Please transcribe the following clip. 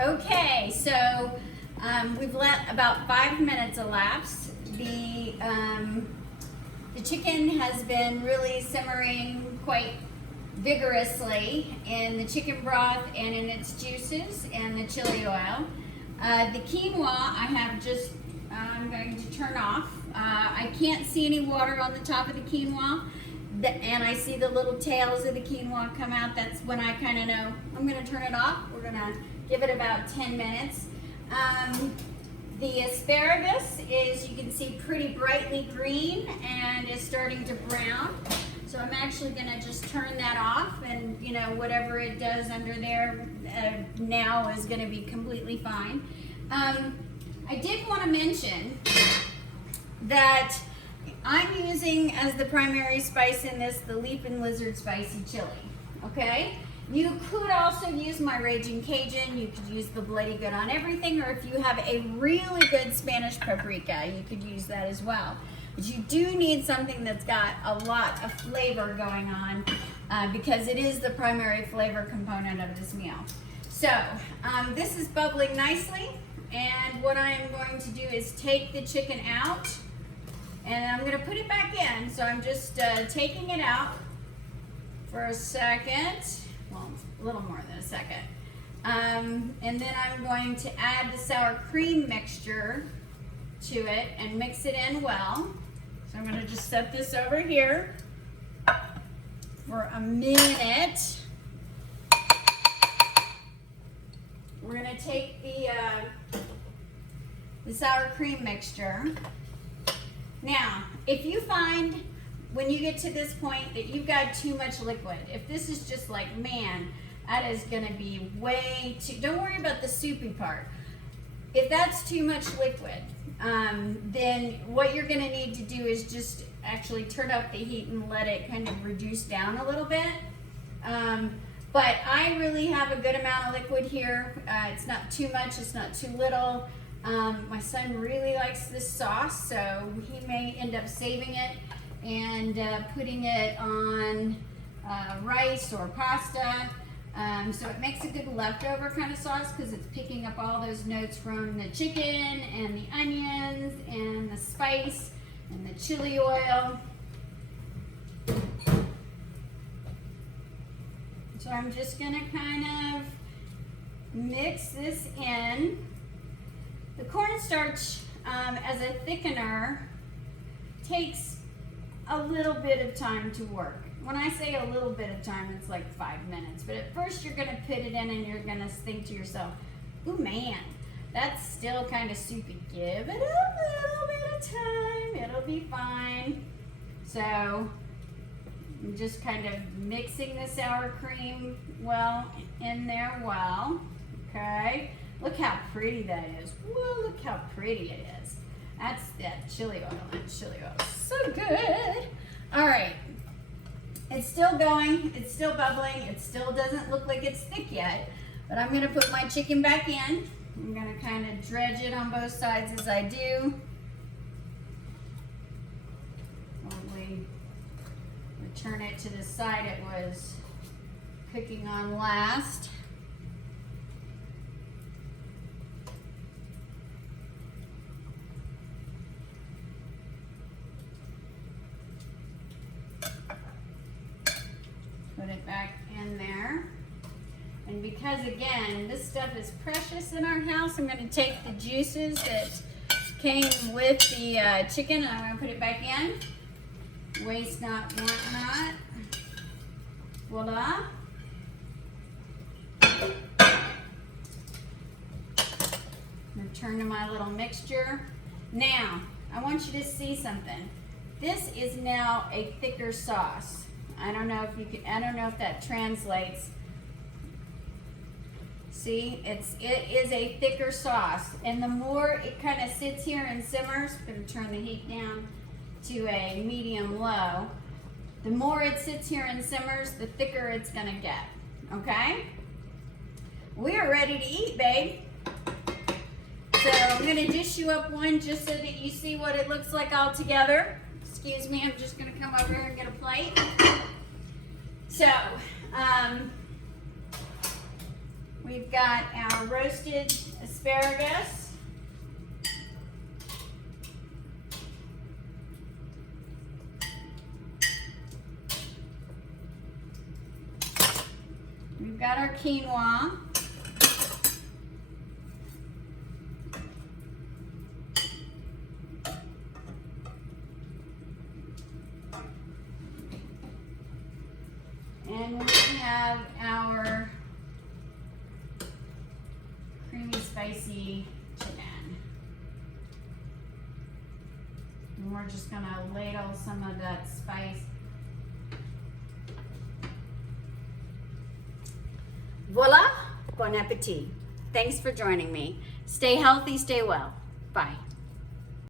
Okay, so we've let about 5 minutes elapse. The chicken has been really simmering quite vigorously in the chicken broth and in its juices and the chili oil. The quinoa I'm going to turn off. I can't see any water on the top of the quinoa, and I see the little tails of the quinoa come out. That's when I kind of know I'm going to turn it off. We're going to give it about 10 minutes. The asparagus is, you can see, pretty brightly green and is starting to brown. So I'm actually going to just turn that off, and whatever it does under there now is going to be completely fine. I did want to mention that I'm using as the primary spice in this the Leap and Lizard Spicy Chili, okay? You could also use my Raging Cajun. You could use the Bloody Good on Everything, or if you have a really good Spanish paprika, you could use that as well. But you do need something that's got a lot of flavor going on because it is the primary flavor component of this meal. So this is bubbling nicely, and what I am going to do is take the chicken out, and I'm going to put it back in. So I'm just taking it out for a second. Well, a little more than a second. And then I'm going to add the sour cream mixture to it and mix it in well. So I'm going to just set this over here for a minute. We're going to take the sour cream mixture. Now, if you find when you get to this point that you've got too much liquid, if this is just like, man, that is going to be way too, don't worry about the soupy part. If that's too much liquid, then what you're going to need to do is just actually turn up the heat and let it kind of reduce down a little bit. But I really have a good amount of liquid here. It's not too much, it's not too little. My son really likes this sauce, so he may end up saving it and putting it on rice or pasta. So it makes a good leftover kind of sauce because it's picking up all those notes from the chicken and the onions and the spice and the chili oil. So I'm just going to kind of mix this in. The cornstarch as a thickener takes a little bit of time to work. When I say a little bit of time, it's like 5 minutes. But at first you're going to put it in and you're going to think to yourself, ooh man, that's still kind of soupy. Give it a little bit of time, it'll be fine. So I'm just kind of mixing the sour cream in there well. Okay, look how pretty that is. Whoa, look how pretty it is. That's that chili oil. That chili oil is so good. All right. It's still going. It's still bubbling. It still doesn't look like it's thick yet. But I'm going to put my chicken back in. I'm going to kind of dredge it on both sides as I do. Probably return it to the side it was cooking on last. Put it back in there. And because, again, this stuff is precious in our house, I'm going to take the juices that came with the chicken and I'm going to put it back in. Waste not, want not. Voila. Return to my little mixture. Now, I want you to see something. This is now a thicker sauce. I don't know if that translates. See, it is a thicker sauce, and the more it kind of sits here and simmers, I'm going to turn the heat down to a medium low. The more it sits here and simmers, the thicker it's going to get. Okay? We are ready to eat, babe. So I'm going to dish you up one just so that you see what it looks like all together. Excuse me, I'm just going to come over here and get a plate. So, We've got our roasted asparagus. We've got our quinoa. And we have our creamy, spicy chicken. And we're just gonna ladle some of that spice. Voila, bon appetit. Thanks for joining me. Stay healthy, stay well. Bye.